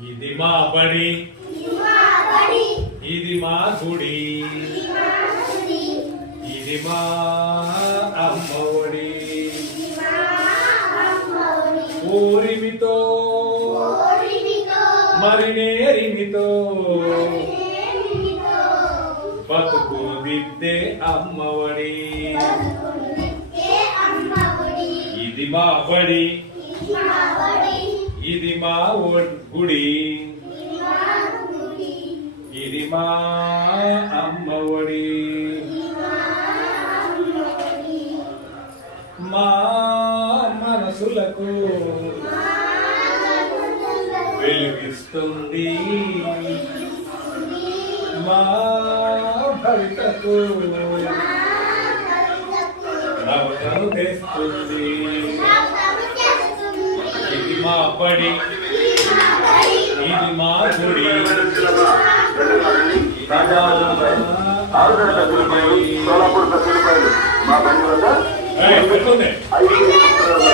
ఇది మా బడి ఇది మా గుడి ఇది మా అమ్మ ఒడి ఊరిమితో మరి నేరిమితో బతుకు దిద్దే అమ్మ ఒడి ఇది మా బడి ఇది మా గుడి ఇది మా అమ్మ ఒడి మా మనసులకు వెలిగిస్తుంది మా భవితకు నవతను తెస్తుంది ఇది మా బడి ఇది మా గుడి సోలాపూర్ 10 రూపాయలు మా బండి వద్ద 5